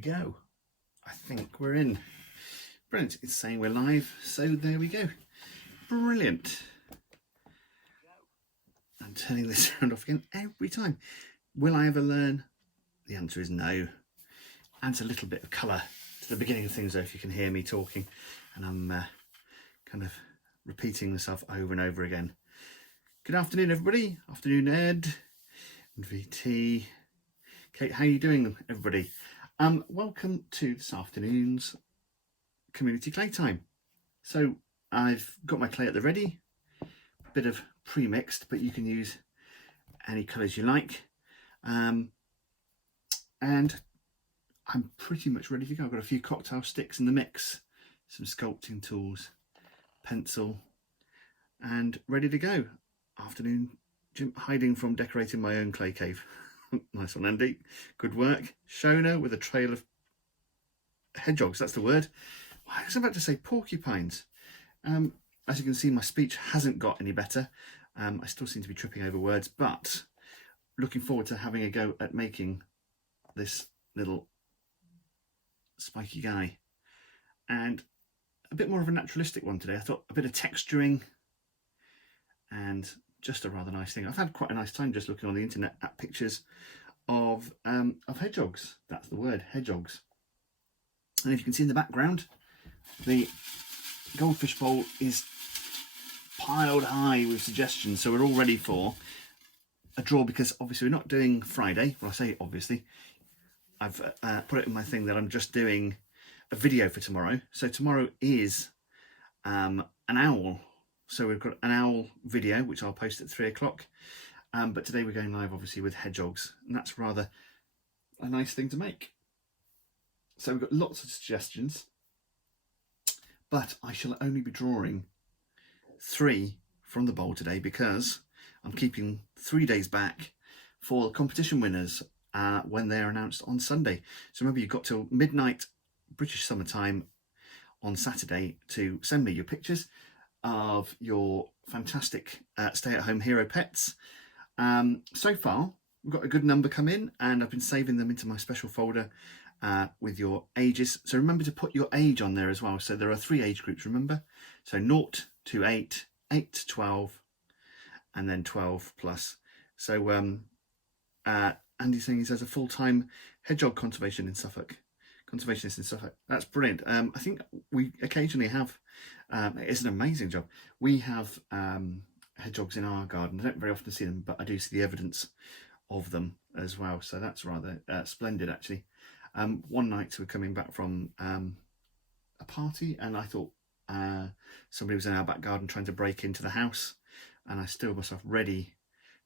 go. I think we're in. Brilliant. It's saying we're live, so there we go. Brilliant. I'm turning the sound off again every time. Will I ever learn? The answer is no. Adds a little bit of colour to the beginning of things, though, if you can hear me talking. And I'm kind of repeating myself over and over again. Good afternoon, everybody. Afternoon, Ed and VT. Kate, how are you doing, everybody? Welcome to this afternoon's community clay time. So I've got my clay at the ready, a bit of pre-mixed, but you can use any colours you like. And I'm pretty much ready to go. I've got a few cocktail sticks in the mix, some sculpting tools, pencil, and ready to go. Afternoon, Jim, hiding from decorating my own clay cave. Nice one, Andy. Good work. Shona with a trail of hedgehogs. That's the word. I was about to say porcupines. As you can see, my speech hasn't got any better. I still seem to be tripping over words, but looking forward to having a go at making this little spiky guy. And a bit more of a naturalistic one today. I thought a bit of texturing and just a rather nice thing. I've had quite a nice time just looking on the internet at pictures of hedgehogs. That's the word, hedgehogs. And if you can see in the background, the goldfish bowl is piled high with suggestions. So we're all ready for a draw, because obviously we're not doing Friday. Well, I say obviously. I've put it in my thing that I'm just doing a video for tomorrow. So tomorrow is an owl. So we've got an owl video, which I'll post at 3 o'clock. But today we're going live, obviously, with hedgehogs. And that's rather a nice thing to make. So we've got lots of suggestions. But I shall only be drawing 3 from the bowl today, because I'm keeping 3 days back for the competition winners when they're announced on Sunday. So remember, you've got till midnight British summertime on Saturday to send me your pictures of your fantastic stay-at-home hero pets. So far, we've got a good number come in, and I've been saving them into my special folder with your ages. So remember to put your age on there as well. So there are 3 age groups, remember? So 0 to 8, 8 to 12, and then 12 plus. So Andy's saying he says a full-time hedgehog conservationist in Suffolk. That's brilliant. I think we occasionally have, it's an amazing job. We have hedgehogs in our garden. I don't very often see them, but I do see the evidence of them as well. So that's rather splendid, actually. One night we were coming back from a party, and I thought somebody was in our back garden trying to break into the house, and I stood myself ready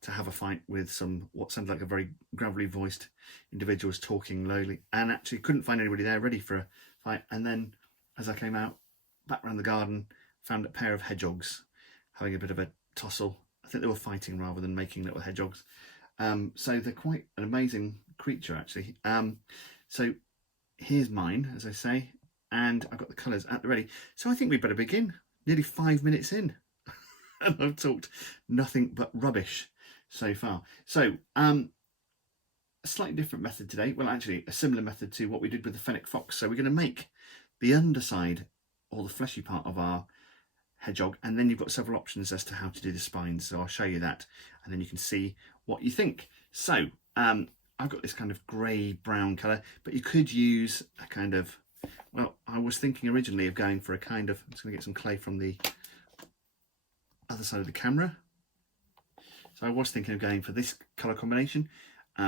to have a fight with some what sounded like a very gravelly voiced individuals talking lowly, and actually couldn't find anybody there ready for a fight. And then as I came out back around the garden, found a pair of hedgehogs having a bit of a tussle. I think they were fighting rather than making little hedgehogs. So they're quite an amazing creature, actually. So here's mine, as I say, and I've got the colours at the ready. So I think we'd better begin. Nearly 5 minutes in, and I've talked nothing but rubbish so far. So a slightly different method today. Well, actually a similar method to what we did with the fennec fox. So we're going to make the underside, or the fleshy part of our hedgehog, and then you've got several options as to how to do the spines. So I'll show you that, and then you can see what you think. So I've got this kind of grey brown colour, but you could use a kind of, well, I was thinking originally of going for a kind of, I'm just going to get some clay from the other side of the camera. So I was thinking of going for this colour combination,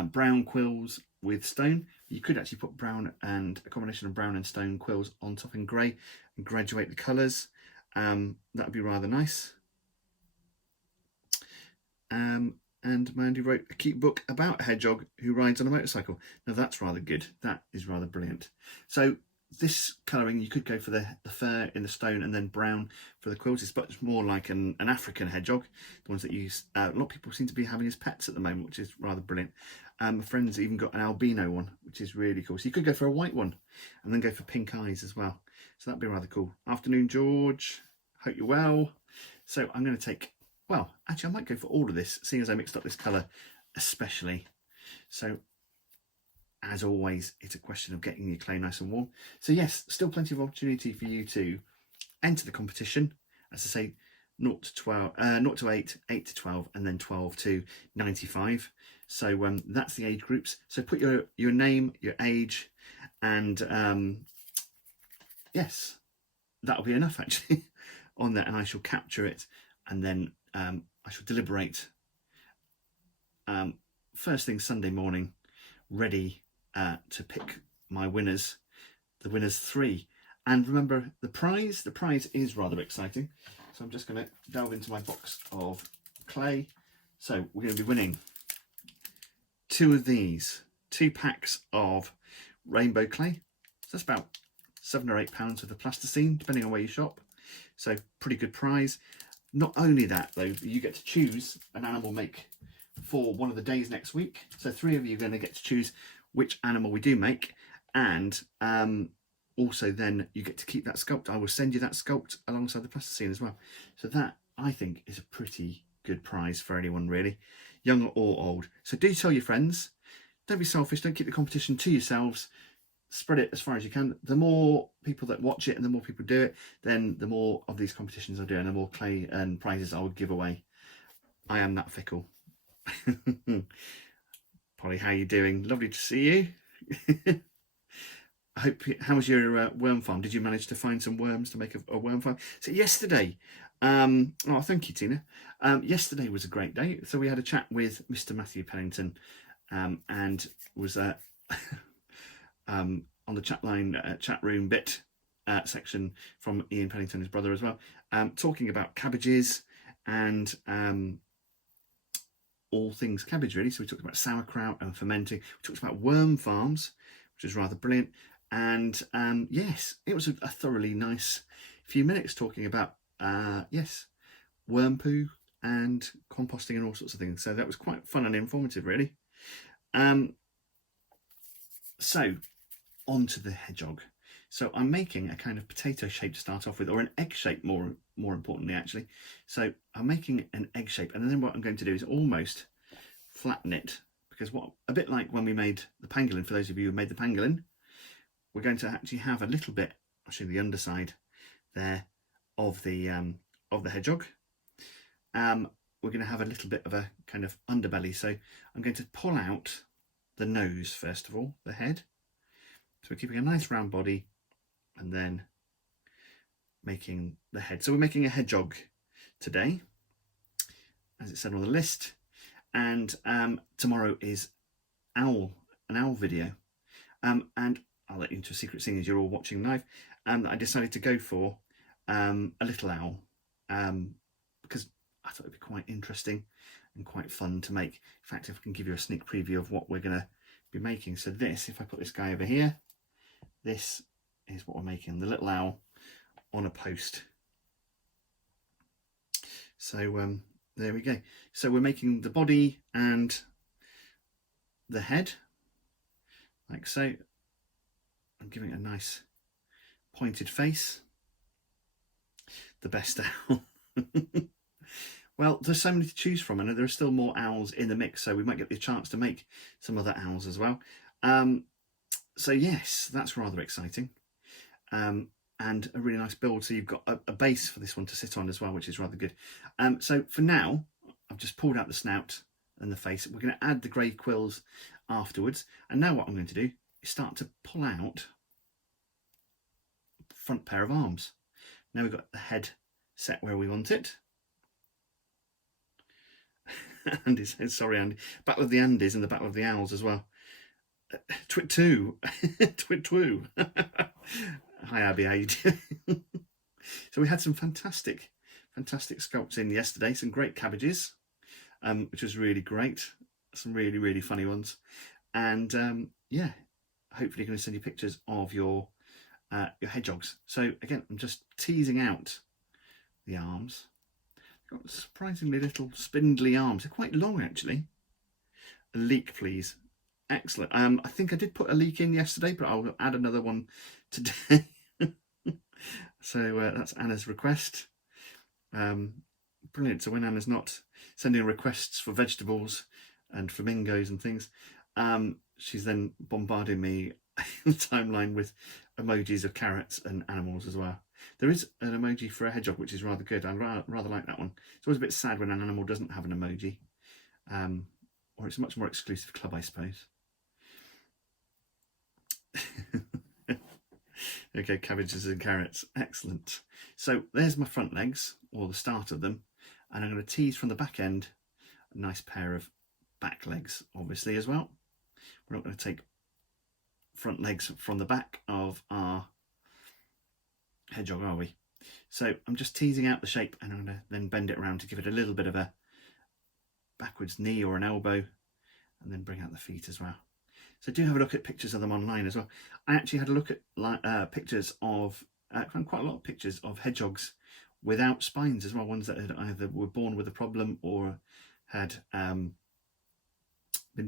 brown quills with stone. You could actually put brown and a combination of brown and stone quills on top in grey and graduate the colours. That would be rather nice. And Mandy wrote a cute book about a hedgehog who rides on a motorcycle. Now that's rather good. That is rather brilliant. So this colouring, you could go for the fur in the stone and then brown for the quills. It's much more like an African hedgehog, the ones that use, a lot of people seem to be having as pets at the moment, which is rather brilliant. My friend's even got an albino one, which is really cool. So you could go for a white one and then go for pink eyes as well. So that'd be rather cool. Afternoon, George. Hope you're well. So I'm going to take, well, actually I might go for all of this, seeing as I mixed up this colour especially. So as always, it's a question of getting your clay nice and warm. So yes, still plenty of opportunity for you to enter the competition. As I say, 0 to 12, 0 to 8, 8 to 12, and then 12 to 95. So that's the age groups. So put your name, your age, and yes, that'll be enough actually on there, and I shall capture it, and then I shall deliberate first thing Sunday morning, ready to pick my winners, the winners 3. And remember, the prize is rather exciting. So I'm just going to delve into my box of clay. So we're going to be winning 2 of these, 2 packs of rainbow clay. So that's about £7 or £8 of the plasticine, depending on where you shop. So pretty good prize. Not only that though, you get to choose an animal make for one of the days next week. So 3 of you are going to get to choose which animal we do make, and also then you get to keep that sculpt. I will send you that sculpt alongside the plasticine as well. So that, I think, is a pretty good prize for anyone really, young or old. So do tell your friends. Don't be selfish, don't keep the competition to yourselves. Spread it as far as you can. The more people that watch it and the more people do it, then the more of these competitions I'll do and the more clay and prizes I will give away. I am that fickle. Polly, how you doing? Lovely to see you. I hope. How was your worm farm? Did you manage to find some worms to make a worm farm? So yesterday, oh, thank you, Tina. Yesterday was a great day. So we had a chat with Mr. Matthew Pennington, and was on the chat line, chat room bit section from Ian Pennington, his brother as well, talking about cabbages and all things cabbage really. So we talked about sauerkraut and fermenting. We talked about worm farms, which was rather brilliant. And yes, it was a thoroughly nice few minutes talking about yes, worm poo and composting and all sorts of things. So that was quite fun and informative really. So on to the hedgehog. So I'm making a kind of potato shape to start off with, or an egg shape more importantly actually. So I'm making an egg shape, and then what I'm going to do is almost flatten it, because what, a bit like when we made the pangolin, for those of you who made the pangolin, we're going to actually have a little bit, I'll show you the underside there of the hedgehog. We're going to have a little bit of a kind of underbelly. So I'm going to pull out the nose first of all, the head. So we're keeping a nice round body and then making the head. So we're making a hedgehog today, as it said on the list. And tomorrow is an owl video. And I'll let you into a secret, seeing as you're all watching live. I decided to go for a little owl because I thought it'd be quite interesting and quite fun to make. In fact, if I can give you a sneak preview of what we're going to be making. So this, if I put this guy over here, this is what we're making, the little owl on a post. So there we go. So we're making the body and the head, like so. I'm giving it a nice pointed face. The best owl. Well, there's so many to choose from. I know there are still more owls in the mix, so we might get the chance to make some other owls as well. So yes, that's rather exciting. And a really nice build. So you've got a base for this one to sit on as well, which is rather good. So for now, I've just pulled out the snout and the face. We're going to add the grey quills afterwards. And now what I'm going to do is start to pull out the front pair of arms. Now we've got the head set where we want it. Andy says, sorry Andy, Battle of the Andes and the Battle of the Owls as well. Twit 2. Twit 2. Hi Abby, how you doing? So we had some fantastic sculpts in yesterday, some great cabbages, which was really great, some really funny ones. And yeah, hopefully you're going to send you pictures of your hedgehogs. So again, I'm just teasing out the arms. They've got surprisingly little spindly arms. They're quite long actually. A leek, please. Excellent. I think I did put a leek in yesterday, but I'll add another one today. So that's Anna's request. Brilliant. So when Anna's not sending requests for vegetables and flamingos and things, she's then bombarding me in the timeline with emojis of carrots and animals as well. There is an emoji for a hedgehog, which is rather good. I rather like that one. It's always a bit sad when an animal doesn't have an emoji, or it's a much more exclusive club, I suppose. Okay, cabbages and carrots, excellent. So there's my front legs, or the start of them, and I'm going to tease from the back end a nice pair of back legs, obviously, as well. We're not going to take front legs from the back of our hedgehog, are we? So I'm just teasing out the shape, and I'm going to then bend it around to give it a little bit of a backwards knee or an elbow, and then bring out the feet as well. So do have a look at pictures of them online as well. I actually had a look at pictures of, quite a lot of pictures of hedgehogs without spines as well, ones that had either were born with a problem or had been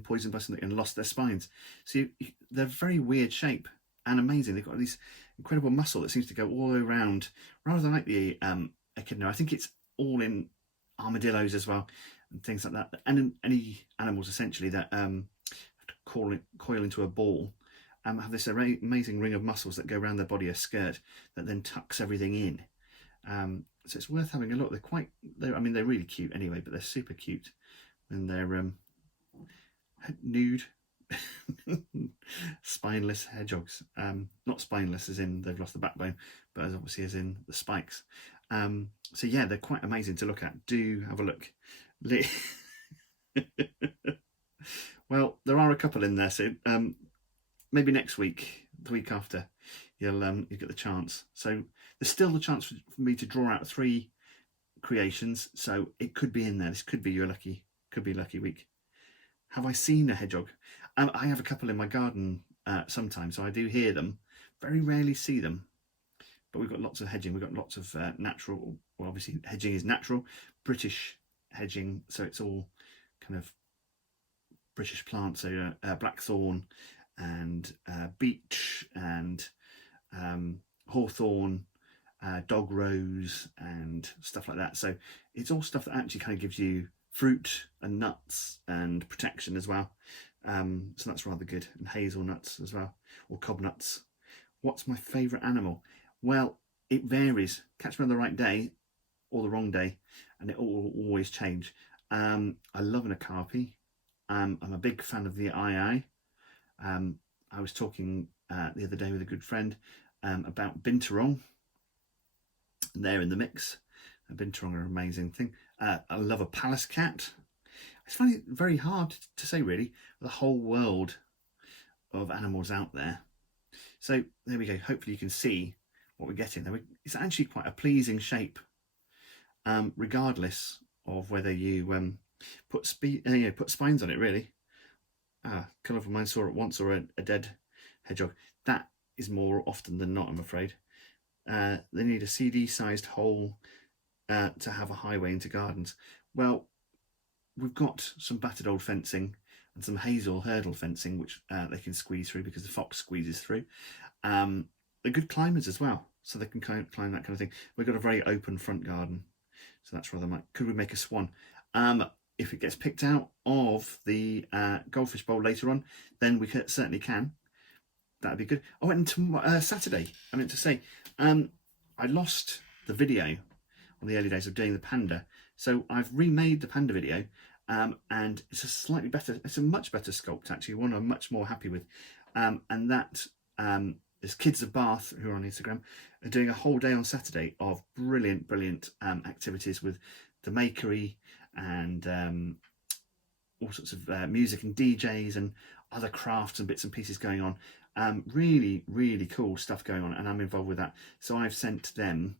poisoned by something and lost their spines. So they're very weird shape and amazing. They've got this incredible muscle that seems to go all the way around, rather like the echidna. I think it's all in armadillos as well and things like that. And in any animals essentially that coil into a ball, have this amazing ring of muscles that go around their body, a skirt that then tucks everything in. So it's worth having a look. I mean, they're really cute anyway, but they're super cute when they're nude, spineless hedgehogs. Not spineless as in they've lost the backbone, but as obviously as in the spikes. So yeah, they're quite amazing to look at. Do have a look. Well, there are a couple in there, so maybe next week, the week after, you'll get the chance. So there's still the chance for me to draw out 3 creations, so it could be in there. This could be your lucky week. Have I seen a hedgehog? I have a couple in my garden sometimes, so I do hear them. Very rarely see them, but we've got lots of hedging. We've got lots of natural. Well, obviously hedging is natural. British hedging, so it's all kind of British plants, so blackthorn and beech and hawthorn, dog rose and stuff like that. So it's all stuff that actually kind of gives you fruit and nuts and protection as well. So that's rather good. And hazelnuts as well, or cob nuts. What's my favourite animal? Well, it varies. Catch me on the right day or the wrong day, and it will always change. I love an okapi. I'm a big fan of the ii. I was talking the other day with a good friend about binturong. They're in the mix. Binturong are an amazing thing. I love a palace cat. I find it very hard to say, really, the whole world of animals out there. So there we go. Hopefully you can see what we're getting. It's actually quite a pleasing shape, regardless of whether you put spines on it, really. Colourful mine saw it once, or a dead hedgehog. That is more often than not, I'm afraid. They need a CD-sized hole to have a highway into gardens. Well, we've got some battered old fencing and some hazel hurdle fencing, which they can squeeze through because the fox squeezes through. They're good climbers as well, so they can climb that kind of thing. We've got a very open front garden, so that's rather nice. Could we make a swan? If it gets picked out of the goldfish bowl later on, then we certainly can. That'd be good. Oh, and Saturday, I meant to say, I lost the video on the early days of doing the panda, so I've remade the panda video, and it's a much better sculpt, actually, one I'm much more happy with, and that is Kids of Bath, who are on Instagram, are doing a whole day on Saturday of brilliant activities with the makery and all sorts of music and DJs and other crafts and bits and pieces going on. Really cool stuff going on, and I'm involved with that. So I've sent them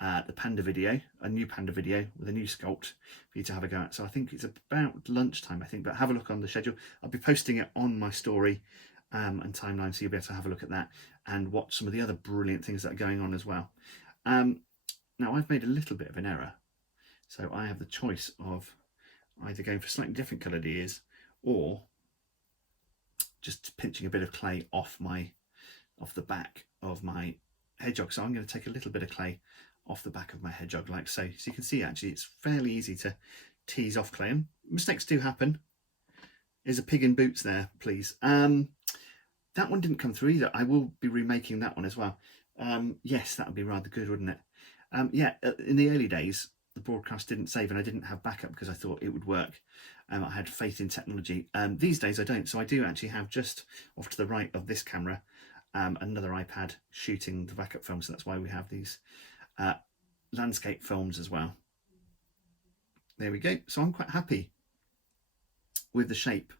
the panda video, a new panda video with a new sculpt for you to have a go at. So I think it's about lunchtime, I think, but have a look on the schedule. I'll be posting it on my story and timeline, so you'll be able to have a look at that and watch some of the other brilliant things that are going on as well. Now, I've made a little bit of an error, so I have the choice of either going for slightly different coloured ears or just pinching a bit of clay off the back of my hedgehog. So I'm going to take a little bit of clay off the back of my hedgehog, like so. So you can see, actually, it's fairly easy to tease off clay, and mistakes do happen. Is a pig in boots there, please? That one didn't come through either. I will be remaking that one as well. Yes, that would be rather good, wouldn't it? Yeah, in the early days, the broadcast didn't save and I didn't have backup because I thought it would work. I had faith in technology. These days I don't, so I do actually have just off to the right of this camera another iPad shooting the backup film, so that's why we have these landscape films as well. There we go. So I'm quite happy with the shape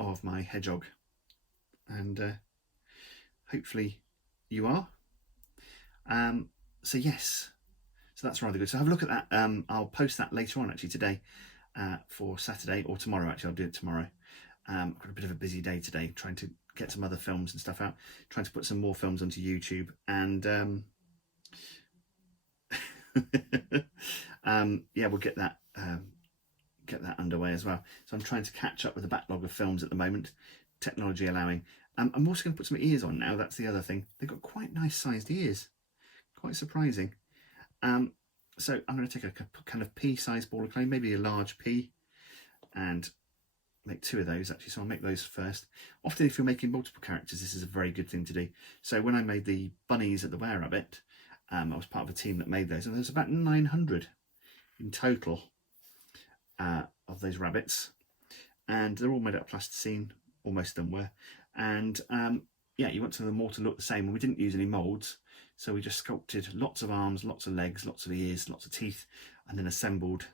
of my hedgehog, and hopefully you are. So yes, so that's rather good. So have a look at that. I'll post that later on actually today for Saturday, or tomorrow actually. I'll do it tomorrow. I've got a bit of a busy day today trying to get some other films and stuff out, trying to put some more films onto YouTube, and yeah, we'll get that underway as well. So I'm trying to catch up with the backlog of films at the moment, technology allowing. I'm also going to put some ears on now. That's the other thing. They've got quite nice sized ears, quite surprising. So I'm going to take a kind of pea-sized ball of clay, maybe a large pea, and make 2 of those actually. So I'll make those first. Often if you're making multiple characters, this is a very good thing to do. So when I made the bunnies at the Were Rabbit, I was part of a team that made those, and there's about 900 in total of those rabbits, and they're all made out of plasticine, or most of them were. And yeah, you want them all to look the same, and we didn't use any moulds, so we just sculpted lots of arms, lots of legs, lots of ears, lots of teeth, and then assembled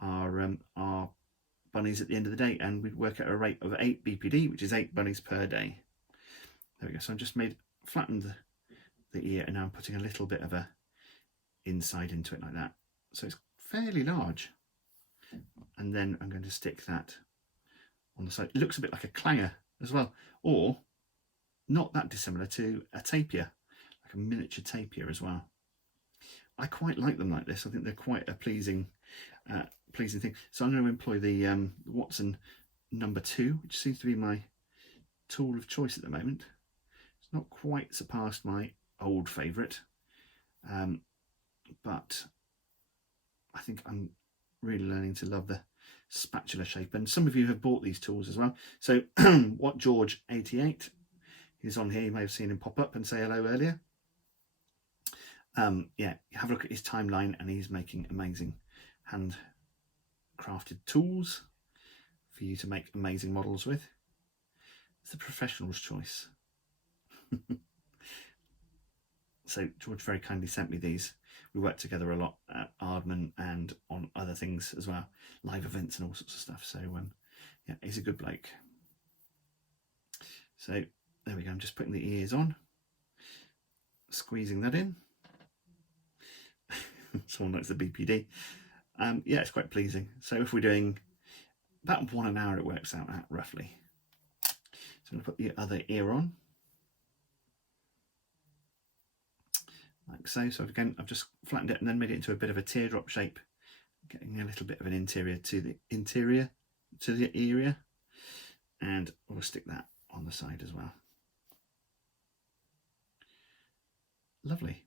our bunnies at the end of the day, and we'd work at a rate of 8 BPD, which is 8 bunnies per day. There we go. So I've just flattened the ear, and now I'm putting a little bit of a inside into it like that, so it's fairly large. And then I'm going to stick that on the side. It looks a bit like a clanger as well, or not that dissimilar to a tapir, like a miniature tapir as well. I quite like them like this. I think they're quite a pleasing thing. So I'm going to employ the Watson number 2, which seems to be my tool of choice at the moment. It's not quite surpassed my old favourite, but I think I'm really learning to love the spatula shape, and some of you have bought these tools as well. So what George 88 is on here, you may have seen him pop up and say hello earlier. Yeah, have a look at his timeline, and he's making amazing handcrafted tools for you to make amazing models with. It's the professional's choice. So George very kindly sent me these. We worked together a lot at Ardman and on other things as well, live events and all sorts of stuff. So yeah, he's a good bloke. So there we go. I'm just putting the ears on, squeezing that in. Someone likes the BPD. Yeah, it's quite pleasing. So if we're doing about 1 an hour, it works out at roughly. So I'm going to put the other ear on. Like so. So again, I've just flattened it and then made it into a bit of a teardrop shape, getting a little bit of an interior to the area, and we'll stick that on the side as well. Lovely.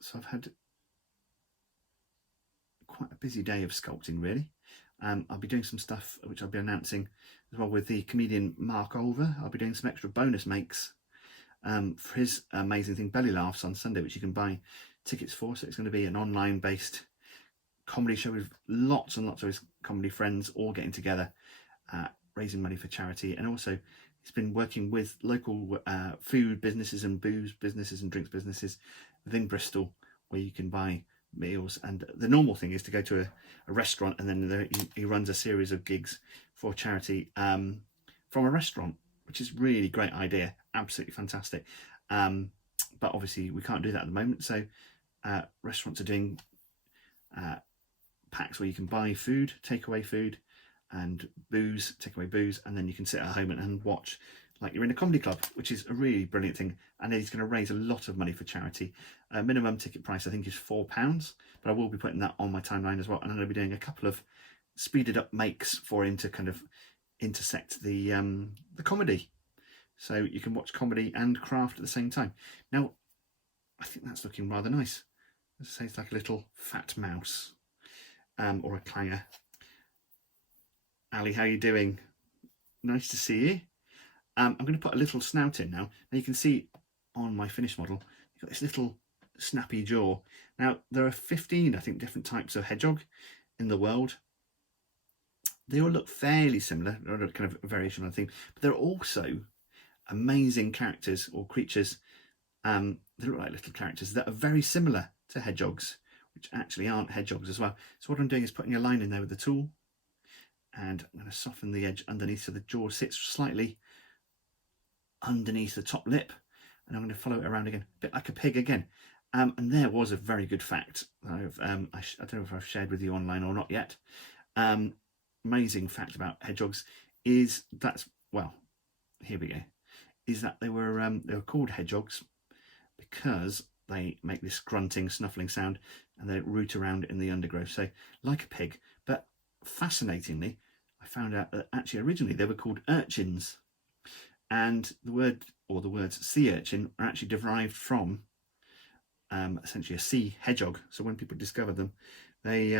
So I've had quite a busy day of sculpting, really. I'll be doing some stuff which I'll be announcing as well with the comedian Mark Olver. I'll be doing some extra bonus makes for his amazing thing, Belly Laughs, on Sunday, which you can buy tickets for. So it's going to be an online based comedy show with lots and lots of his comedy friends all getting together, raising money for charity. And also he's been working with local food businesses and booze businesses and drinks businesses within Bristol, where you can buy meals. And the normal thing is to go to a restaurant, and then he runs a series of gigs for charity from a restaurant, which is really great idea, absolutely fantastic. But obviously we can't do that at the moment, so restaurants are doing packs where you can buy food, takeaway food, and booze, takeaway booze, and then you can sit at home and watch like you're in a comedy club, which is a really brilliant thing. And he's going to raise a lot of money for charity. Minimum ticket price I think is £4, but I will be putting that on my timeline as well. And I'm going to be doing a couple of speeded up makes for him to kind of intersect the comedy, so you can watch comedy and craft at the same time. Now I think that's looking rather nice. As I say, it's like a little fat mouse, or a clanger. Ali, how you doing? Nice to see you. I'm going to put a little snout in now. Now you can see on my finished model, you've got this little snappy jaw. Now there are 15, I think, different types of hedgehog in the world. They all look fairly similar, or a kind of variation on the theme, but there are also amazing characters or creatures. They look like little characters that are very similar to hedgehogs, which actually aren't hedgehogs as well. So what I'm doing is putting a line in there with the tool, and I'm going to soften the edge underneath so the jaw sits slightly underneath the top lip, and I'm going to follow it around again, a bit like a pig again. And there was a very good fact I don't know if I've shared with you online or not yet. Amazing fact about hedgehogs is well, here we go, is that they were called hedgehogs because they make this grunting, snuffling sound, and they root around in the undergrowth, so like a pig. But fascinatingly, I found out that actually originally they were called urchins, and the words sea urchin are actually derived from essentially a sea hedgehog. So when people discovered them, they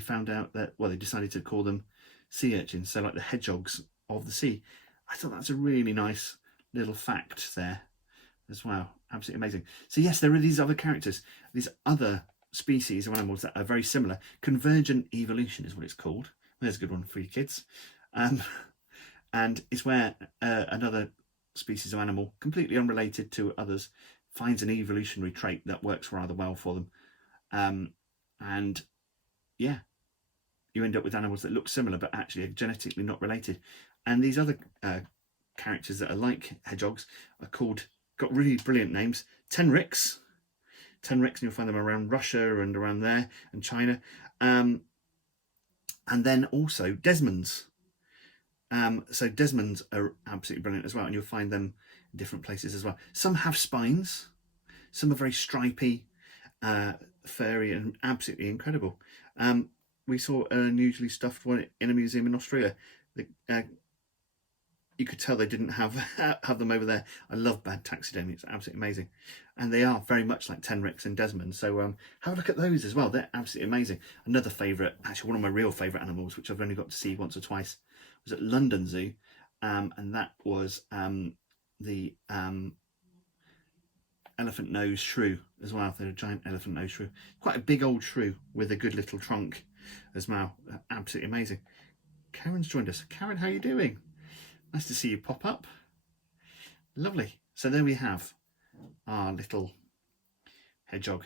found out that, well, they decided to call them sea urchins, so like the hedgehogs of the sea. I thought that's a really nice little fact there as well. Absolutely amazing. So yes, there are these other characters, these other species of animals that are very similar. Convergent evolution is what it's called. There's a good one for you kids. And it's where another species of animal, completely unrelated to others, finds an evolutionary trait that works rather well for them. And yeah, you end up with animals that look similar but actually are genetically not related. And these other characters that are like hedgehogs are got really brilliant names. Tenrix, and you'll find them around Russia and around there, and China. And then also Desmonds. So Desmonds are absolutely brilliant as well, and you'll find them in different places as well. Some have spines, some are very stripy, furry, and absolutely incredible. We saw an unusually stuffed one in a museum in Australia. You could tell they didn't have them over there. I love bad taxidermy, it's absolutely amazing. And they are very much like Tenrix and Desmond. So have a look at those as well, they're absolutely amazing. Another favourite, actually one of my real favourite animals, which I've only got to see once or twice, was at London Zoo. And that was the elephant nose shrew as well. They're a giant elephant nose shrew. Quite a big old shrew with a good little trunk as well. Absolutely amazing. Karen's joined us. Karen, how are you doing? Nice to see you pop up. Lovely. So there we have our little hedgehog.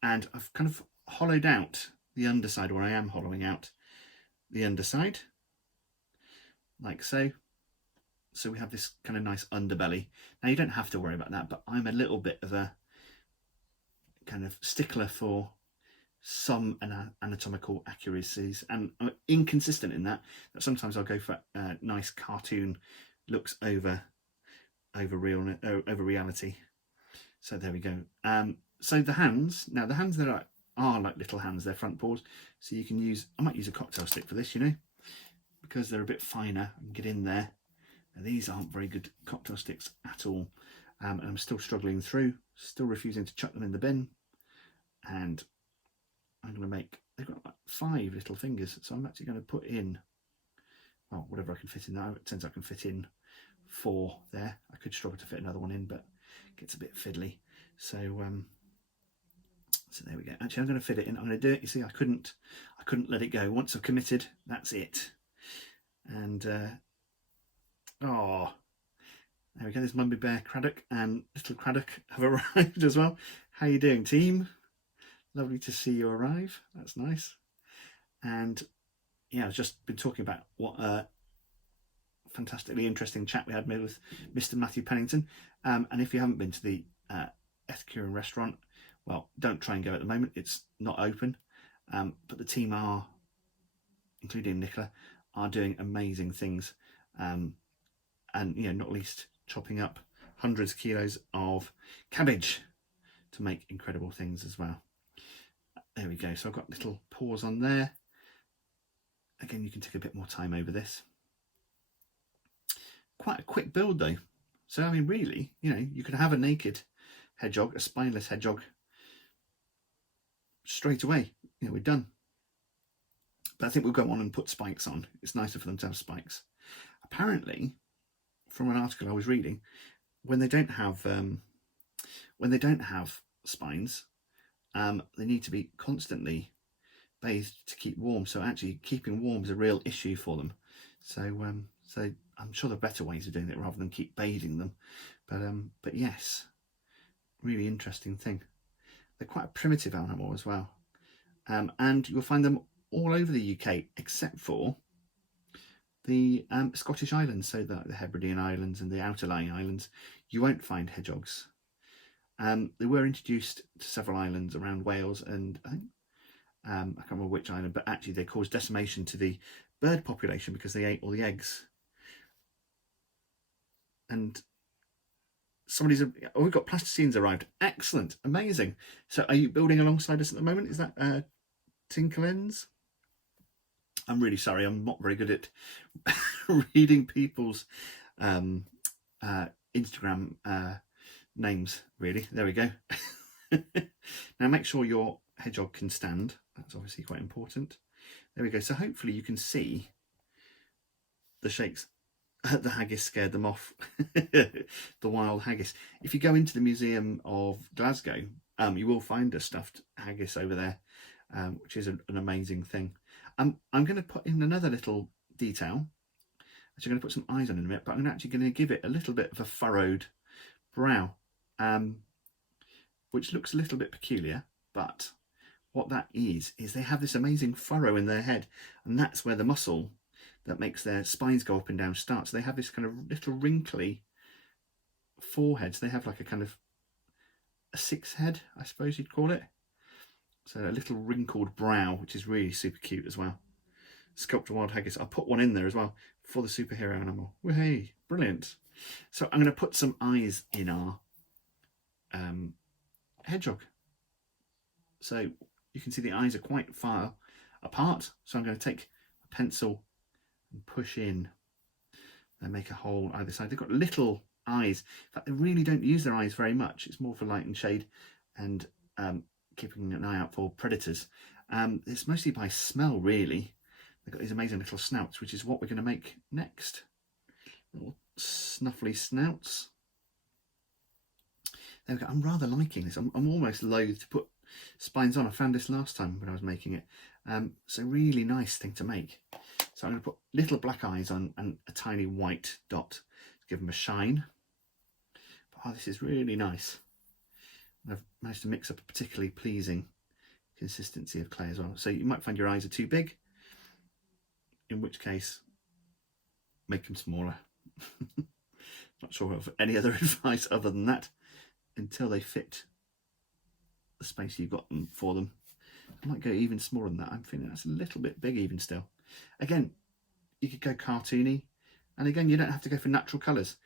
And I've kind of hollowed out the underside, or I am hollowing out the underside, like so. So we have this kind of nice underbelly. Now you don't have to worry about that, but I'm a little bit of a kind of stickler for some anatomical accuracies, and I'm inconsistent in that sometimes I'll go for nice cartoon looks over reality. So there we go. So the hands that are like little hands, they're front paws, so you can use, I might use a cocktail stick for this, you know, because they're a bit finer and get in there. Now, these aren't very good cocktail sticks at all, and I'm still struggling through, still refusing to chuck them in the bin. And I'm going to make, they've got like 5 little fingers, so I'm actually going to put in, well, whatever I can fit in there. It turns out I can fit in 4 there. I could struggle to fit another one in, but it gets a bit fiddly. So so there we go. Actually, I'm going to fit it in. I'm going to do it. You see, I couldn't let it go. Once I've committed, that's it. And oh, there we go. There's Mummy Bear Craddock, and little Craddock have arrived as well. How you doing, team? Lovely to see you arrive. That's nice. And yeah, I've just been talking about what a fantastically interesting chat we had with Mr. Matthew Pennington. And if you haven't been to the Ethcurean restaurant, well, don't try and go at the moment. It's not open. But the team are, including Nicola, are doing amazing things. And, you know, not least chopping up hundreds of kilos of cabbage to make incredible things as well. There we go. So I've got little paws on there. Again, you can take a bit more time over this. Quite a quick build though. So, I mean, really, you know, you could have a naked hedgehog, a spineless hedgehog, straight away. You know, we're done. But I think we'll go on and put spikes on. It's nicer for them to have spikes. Apparently, from an article I was reading, when they don't have spines, they need to be constantly bathed to keep warm. So actually, keeping warm is a real issue for them. So I'm sure there are better ways of doing it rather than keep bathing them. But yes, really interesting thing. They're quite a primitive animal as well, and you'll find them all over the UK except for the Scottish Islands, so the Hebridean Islands and the outlying islands. You won't find hedgehogs. They were introduced to several islands around Wales, and I think I can't remember which island, but actually they caused decimation to the bird population because they ate all the eggs. And we've got plasticines arrived. Excellent, amazing. So are you building alongside us at the moment? Is that Tinkerlens? I'm really sorry, I'm not very good at reading people's Instagram names, really. There we go. Now make sure your hedgehog can stand. That's obviously quite important. There we go. So hopefully you can see the shakes. The haggis scared them off. The wild haggis. If you go into the Museum of Glasgow, you will find a stuffed haggis over there, which is an amazing thing. I'm going to put in another little detail. Actually, I'm going to put some eyes on in a minute, but I'm actually going to give it a little bit of a furrowed brow, which looks a little bit peculiar, but what that is they have this amazing furrow in their head, and that's where the muscle that makes their spines go up and down starts. They have this kind of little wrinkly foreheads. They have like a kind of a six head, I suppose you'd call it. So a little wrinkled brow, which is really super cute as well. Sculpted wild haggis. I'll put one in there as well for the superhero animal. Hey, brilliant. So I'm going to put some eyes in our hedgehog. So you can see the eyes are quite far apart. So I'm going to take a pencil and push in and make a hole either side. They've got little eyes. In fact, they really don't use their eyes very much. It's more for light and shade and keeping an eye out for predators. It's mostly by smell, really. They've got these amazing little snouts, which is what we're going to make next. Little snuffly snouts. There we go. I'm rather liking this. I'm almost loath to put spines on. I found this last time when I was making it. It's a really nice thing to make. So I'm going to put little black eyes on and a tiny white dot to give them a shine. But, oh, this is really nice. And I've managed to mix up a particularly pleasing consistency of clay as well. So you might find your eyes are too big, in which case make them smaller. Not sure of any other advice other than that, until they fit the space you've got them for them. I might go even smaller than that. I'm feeling that's a little bit big even still. Again, you could go cartoony, and again, you don't have to go for natural colours.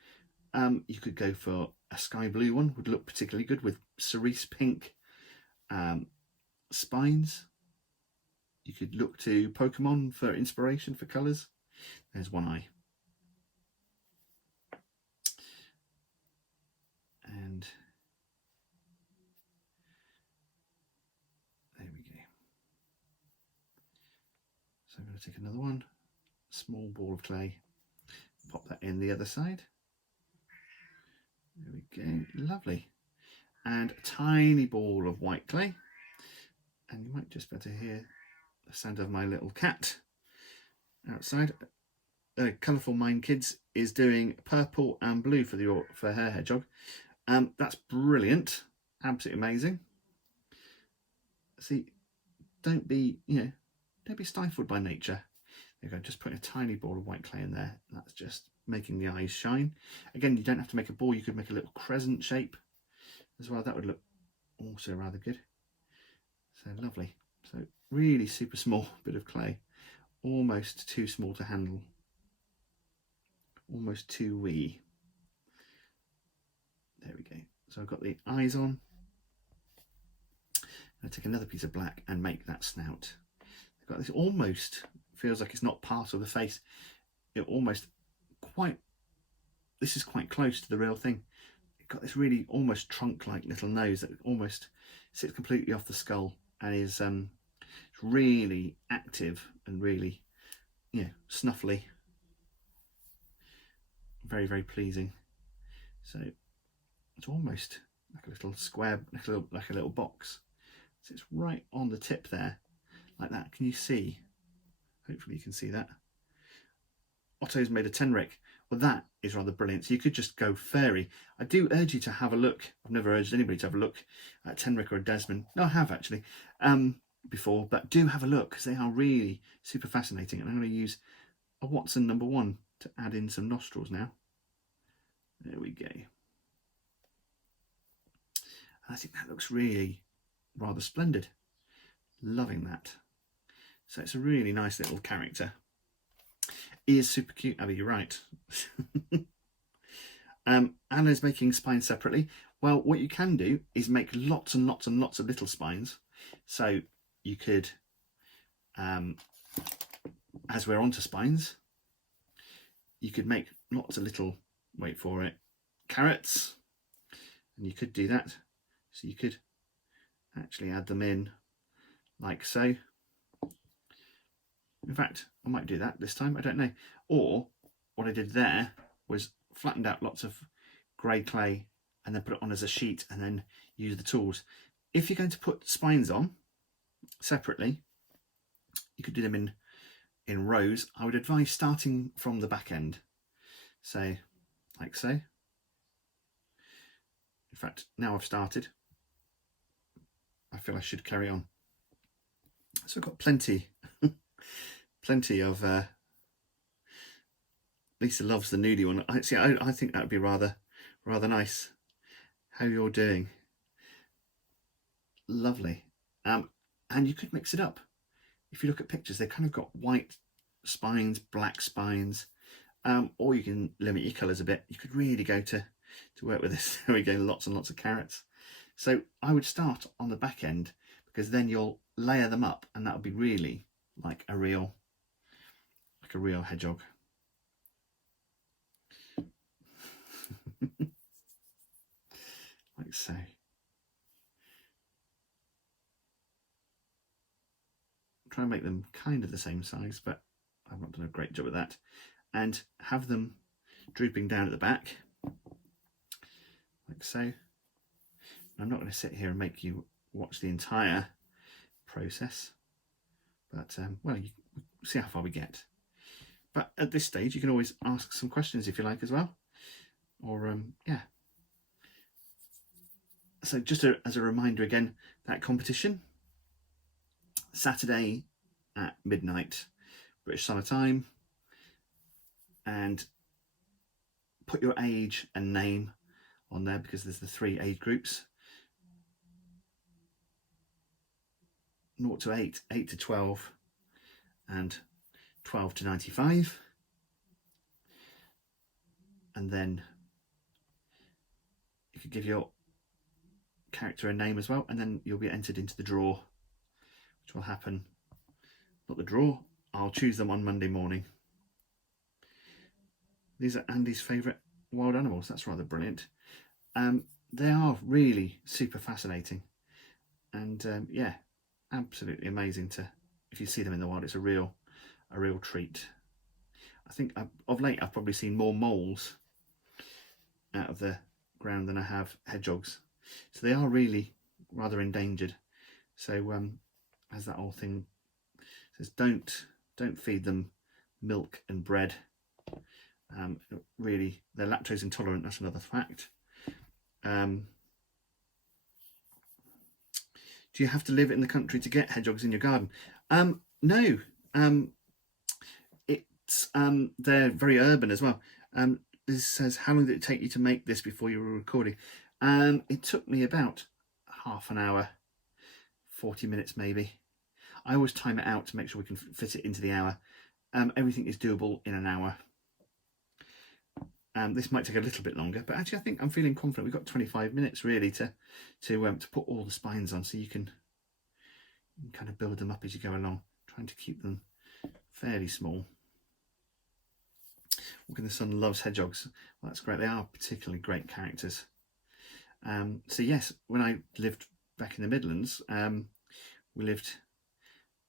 You could go for a sky blue one, would look particularly good with cerise pink spines. You could look to Pokemon for inspiration for colours. There's one eye. And there we go. So I'm going to take another one, small ball of clay, pop that in the other side. There we go, lovely. And a tiny ball of white clay. And you might just be able to hear the sound of my little cat outside. Colourful Mind Kids is doing purple and blue for her hedgehog. That's brilliant, absolutely amazing. See, don't be stifled by nature. There you go, just putting a tiny ball of white clay in there. That's just making the eyes shine. Again, you don't have to make a ball, you could make a little crescent shape as well. That would look also rather good. So lovely. So really super small bit of clay, almost too small to handle, almost too wee. There we go. So I've got the eyes on. I'm going to take another piece of black and make that snout. I've got this, almost feels like it's not part of the face. It almost this is quite close to the real thing. It's got this really almost trunk-like little nose that almost sits completely off the skull and is really active and really, snuffly. Very, very pleasing. So it's almost like a little square, like a little box. So it's right on the tip there, like that. Can you see? Hopefully you can see that. Otto's made a tenric. Well, that is rather brilliant. So you could just go fairy. I do urge you to have a look. I've never urged anybody to have a look at tenric or a Desmond. No, I have actually before, but do have a look because they are really super fascinating. And I'm going to use a Watson #1 to add in some nostrils now. There we go. I think that looks really rather splendid. Loving that. So it's a really nice little character. He is super cute, Abby, you're right. Anna's making spines separately. Well, what you can do is make lots and lots and lots of little spines. So you could, as we're onto spines, you could make lots of little, wait for it, carrots. And you could do that. So you could actually add them in like so. In fact, I might do that this time, I don't know. Or what I did there was flattened out lots of grey clay and then put it on as a sheet and then use the tools. If you're going to put spines on separately, you could do them in rows. I would advise starting from the back end. So, like so. In fact, now I've started, I feel I should carry on. So I've got plenty of Lisa loves the nudie one. I think that would be rather nice. How you're doing? Lovely. And you could mix it up. If you look at pictures, they've kind of got white spines, black spines, or you can limit your colours a bit. You could really go to work with this. There we go, lots and lots of carrots. So I would start on the back end because then you'll layer them up and that would be really like a real hedgehog. Like so. Try and make them kind of the same size, but I've not done a great job of that. And have them drooping down at the back, like so. I'm not going to sit here and make you watch the entire process, but well, you see how far we get. But at this stage, you can always ask some questions if you like as well, or yeah. So just as a reminder again, that competition, Saturday at midnight, British Summer Time, and put your age and name on there because there's the 3 age groups. 0 to 8, 8 to 12, and 12 to 95. And then you could give your character a name as well, and then you'll be entered into the draw, which will happen, not the draw, I'll choose them on Monday morning. These are Andy's favourite wild animals. That's rather brilliant. They are really super fascinating, and yeah, absolutely amazing if you see them in the wild. It's a real treat. I think of late I've probably seen more moles out of the ground than I have hedgehogs, so they are really rather endangered. So as that whole thing says, don't feed them milk and bread. Really, they're lactose intolerant. That's another fact. Do you have to live in the country to get hedgehogs in your garden? No. They're very urban as well. This says, how long did it take you to make this before you were recording? It took me about half an hour, 40 minutes maybe. I always time it out to make sure we can fit it into the hour. Everything is doable in an hour. This might take a little bit longer, but actually I think I'm feeling confident. We've got 25 minutes really to put all the spines on, so you can kind of build them up as you go along, trying to keep them fairly small. Walking the Sun loves hedgehogs. Well, that's great. They are particularly great characters. So yes, when I lived back in the Midlands, we lived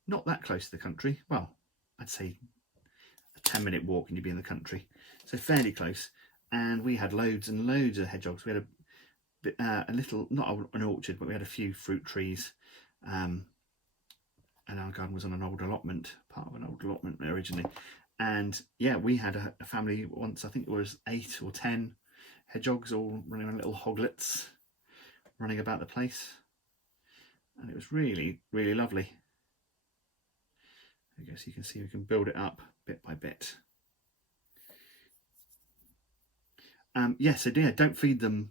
not that close to the country. Well, I'd say a 10-minute walk and you'd be in the country, so fairly close. And we had loads and loads of hedgehogs. We had a little, not an orchard, but we had a few fruit trees, and our garden was on an old allotment, part of an old allotment originally. And yeah, we had a family once, I think it was 8 or 10 hedgehogs all running around, little hoglets running about the place, and it was really, really lovely. I guess you can see we can build it up bit by bit. So yeah, don't feed them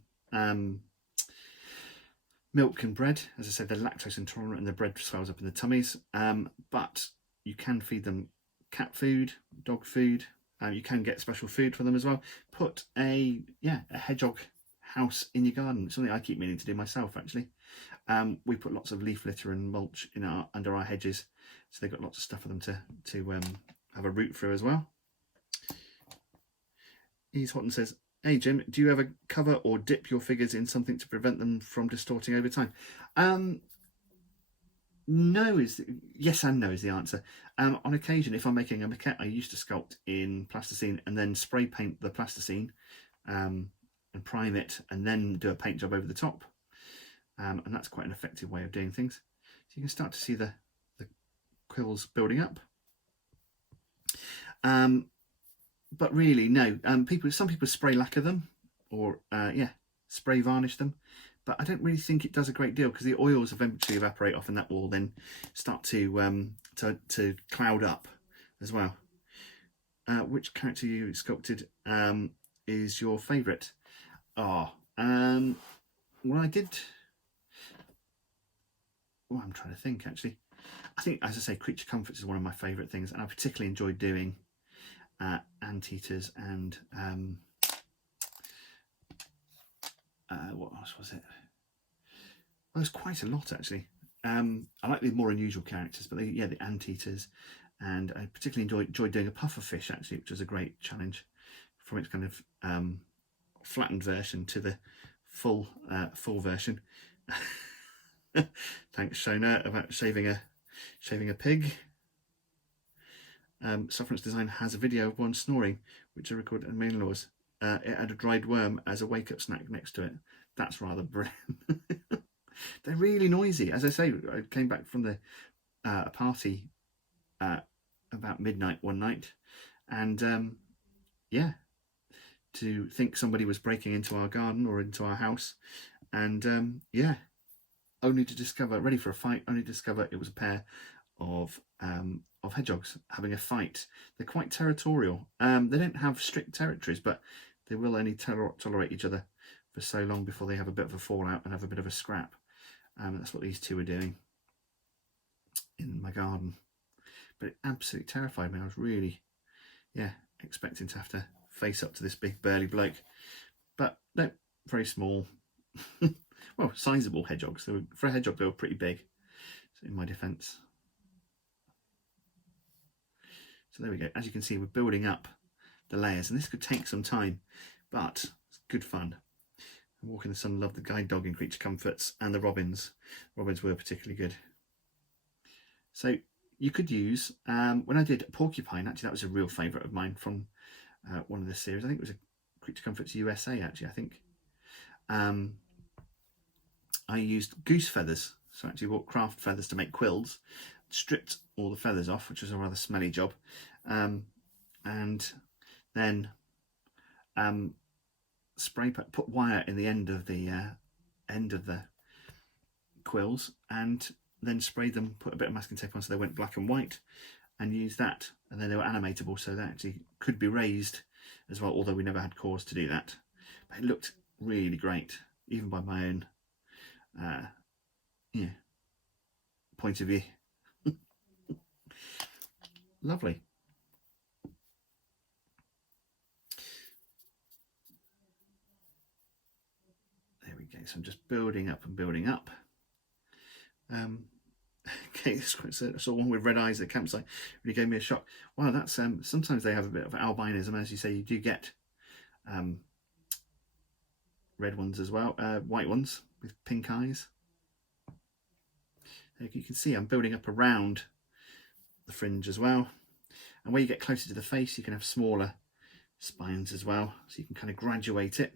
milk and bread. As I said, they're lactose intolerant and the bread swells up in the tummies, but you can feed them cat food, dog food. You can get special food for them as well. Put a hedgehog house in your garden. It's something I keep meaning to do myself, actually. We put lots of leaf litter and mulch in under our hedges, so they've got lots of stuff for them to have a root through as well. Ease Houghton says, "Hey Jim, do you ever cover or dip your figures in something to prevent them from distorting over time?" Yes and no is the answer. On occasion, if I'm making a maquette, I used to sculpt in plasticine and then spray paint the plasticine and prime it and then do a paint job over the top. And that's quite an effective way of doing things. So you can start to see the quills building up. But really, no. Some people spray lacquer them or spray varnish them. But I don't really think it does a great deal because the oils eventually evaporate off and that will then start to cloud up as well. Which character you sculpted is your favourite? Well, I'm trying to think actually. I think, as I say, creature comforts is one of my favourite things, and I particularly enjoyed doing anteaters and what else was it? Well, there's quite a lot actually. I like the more unusual characters, but the anteaters, and I particularly enjoyed doing a pufferfish actually, which was a great challenge from its kind of flattened version to the full version. Thanks Shona about shaving a pig. Sufferance Design has a video of one snoring, which I recorded at Main-Laws. It had a dried worm as a wake-up snack next to it. That's rather brilliant. They're really noisy. As I say, I came back from a party about midnight one night, and to think somebody was breaking into our garden or into our house, and only to discover, ready for a fight, only to discover it was a pair of hedgehogs having a fight. They're quite territorial. They don't have strict territories, but they will only tolerate each other for so long before they have a bit of a fallout and have a bit of a scrap. That's what these two are doing in my garden. But it absolutely terrified me. I was really, expecting to have to face up to this big burly bloke. But no, very small. Well, sizable hedgehogs. For a hedgehog, they were pretty big, so in my defence. So there we go. As you can see, we're building up the layers, and this could take some time, but it's good fun. Walk in the Sun loved the guide dog in Creature Comforts, and the robins. Robins were particularly good. So you could use, when I did Porcupine, actually that was a real favourite of mine from one of the series. I think it was a Creature Comforts USA, actually, I think. I used goose feathers. So I actually bought craft feathers to make quills, stripped all the feathers off, which was a rather smelly job, and then put wire in the end of the quills, and then sprayed them, put a bit of masking tape on so they went black and white, and used that, and then they were animatable, so they actually could be raised as well, although we never had cores to do that. But it looked really great, even by my own point of view. Lovely. There we go. So I'm just building up and building up. Okay, I saw one with red eyes at the campsite. Really gave me a shock. Wow, that's sometimes they have a bit of albinism, as you say. You do get red ones as well, white ones with pink eyes. You can see I'm building up around the fringe as well. And where you get closer to the face, you can have smaller spines as well, so you can kind of graduate it.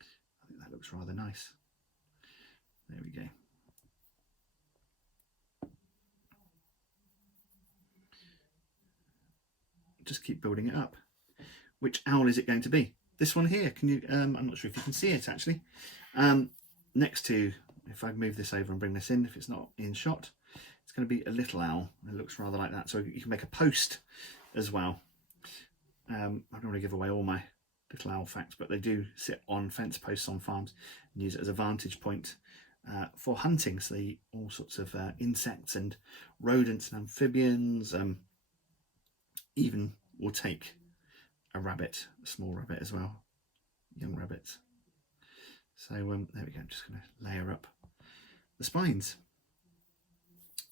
I think that looks rather nice. There we go. Just keep building it up. Which owl is it going to be? This one here. Can you? I'm not sure if you can see it actually. Next to, if I move this over and bring this in, if it's not in shot, it's going to be a little owl. It looks rather like that. So you can make a post as well. I don't want to give away all my little owl facts, but they do sit on fence posts on farms and use it as a vantage point for hunting. So they eat all sorts of insects and rodents and amphibians. Even will take a rabbit, a small rabbit as well, young rabbits. So there we go. I'm just going to layer up the spines,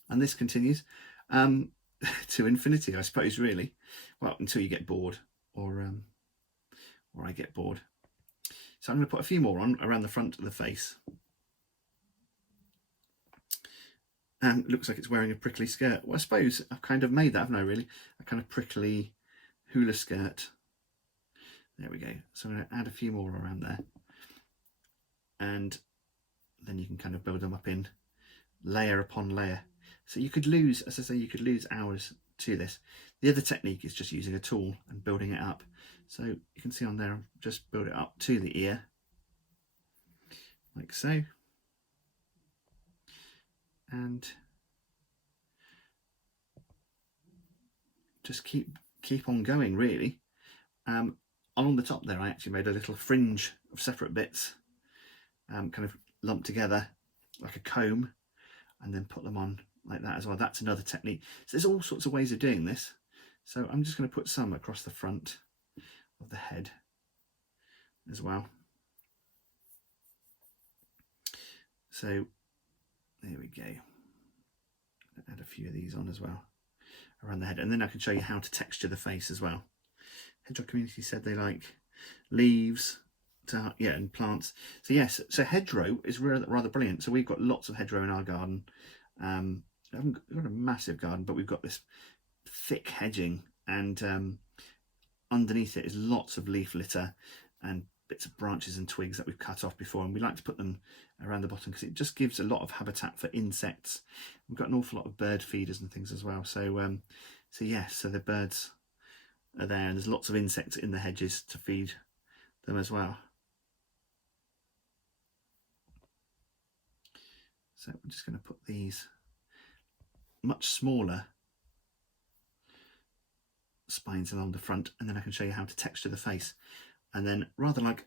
and this continues to infinity, I suppose. Really, well, until you get bored, or I get bored. So I'm going to put a few more on around the front of the face, and it looks like it's wearing a prickly skirt. Well, I suppose I've kind of made that, haven't I? Really, a kind of prickly hula skirt. There we go. So I'm going to add a few more around there. And then you can kind of build them up in layer upon layer. So you could lose, as I say, you could lose hours to this. The other technique is just using a tool and building it up. So you can see on there, just build it up to the ear, like so. And just keep on going, really. Along the top there, I actually made a little fringe of separate bits, kind of lumped together like a comb, and then put them on like that as well. That's another technique. So there's all sorts of ways of doing this. So I'm just going to put some across the front of the head as well. So there we go. Add a few of these on as well around the head, and then I can show you how to texture the face as well. Hedgehog community said they like leaves, and plants. So yes, so hedgerow is rather brilliant. So we've got lots of hedgerow in our garden. I haven't got a massive garden, but we've got this thick hedging, and underneath it is lots of leaf litter and bits of branches and twigs that we've cut off before, and we like to put them around the bottom because it just gives a lot of habitat for insects. We've got an awful lot of bird feeders and things as well. So yes, so the birds are there, and there's lots of insects in the hedges to feed them as well. So I'm just going to put these much smaller spines along the front, and then I can show you how to texture the face. And then, rather like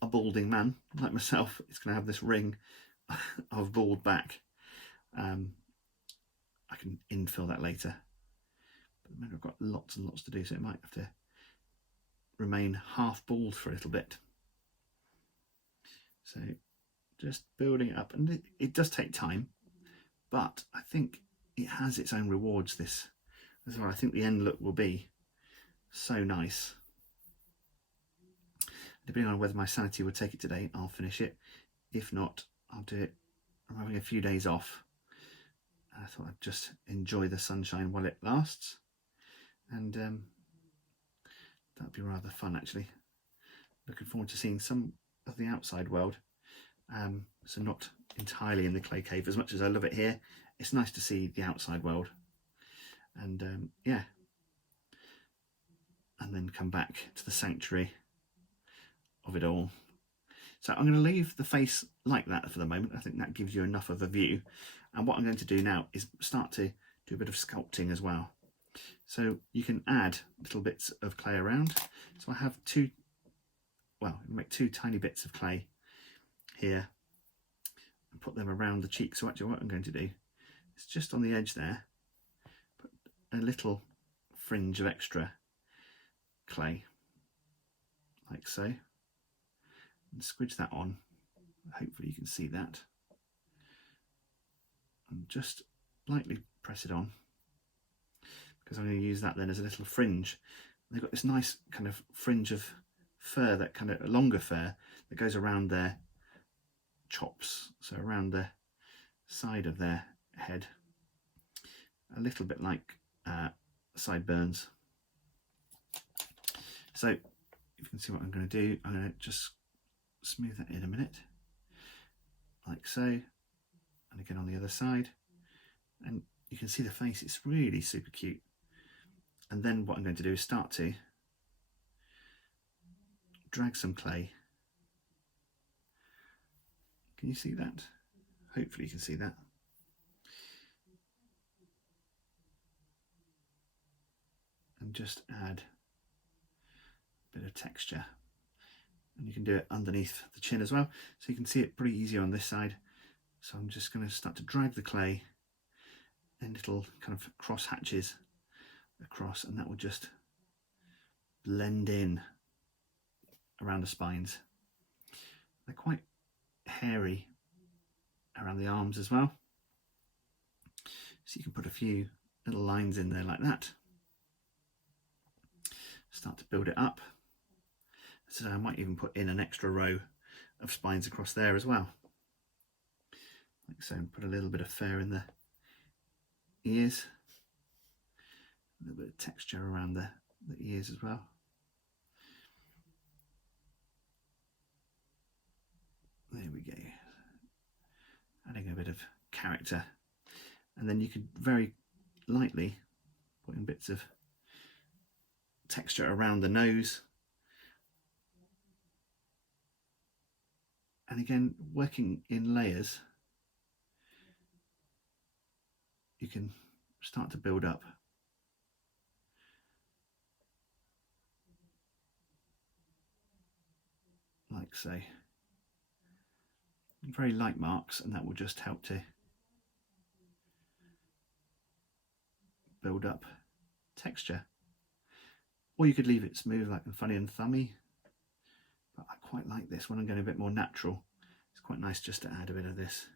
a balding man like myself, it's going to have this ring of bald back. I can infill that later, but I've got lots and lots to do, so it might have to remain half bald for a little bit. So just building it up, and it does take time, but I think it has its own rewards, this as well. I think the end look will be so nice. Depending on whether my sanity would take it today, I'll finish it. If not, I'll do it. I'm having a few days off. I thought I'd just enjoy the sunshine while it lasts, and that'd be rather fun actually. Looking forward to seeing some of the outside world. So not entirely in the clay cave. As much as I love it here, it's nice to see the outside world, and yeah, and then come back to the sanctuary of it all. So I'm going to leave the face like that for the moment. I think that gives you enough of a view, and what I'm going to do now is start to do a bit of sculpting as well. So you can add little bits of clay around. So I have make two tiny bits of clay here and put them around the cheek. So actually what I'm going to do is just on the edge there, put a little fringe of extra clay like so, and squidge that on. Hopefully you can see that, and just lightly press it on, because I'm going to use that then as a little fringe. They've got this nice kind of fringe of fur, that kind of longer fur that goes around their chops, so around the side of their head, a little bit like sideburns. So if you can see what I'm going to do, I'm going to just smooth that in a minute, like so, and again on the other side, and you can see the face, it's really super cute. And then what I'm going to do is start to drag some clay. Can you see that? Hopefully you can see that. And just add a bit of texture. And you can do it underneath the chin as well. So you can see it pretty easy on this side. So I'm just going to start to drag the clay in little kind of cross hatches across, and that will just blend in around the spines. They're quite hairy around the arms as well. So you can put a few little lines in there like that. Start to build it up. So I might even put in an extra row of spines across there as well. Like so, and put a little bit of fur in the ears. A little bit of texture around the ears as well. There we go. Adding a bit of character. And then you could very lightly put in bits of texture around the nose. And again, working in layers, you can start to build up like so. Very light marks, and that will just help to build up texture. Or you could leave it smooth like funny and thummy, but I quite like this when I'm going a bit more natural. It's quite nice just to add a bit of this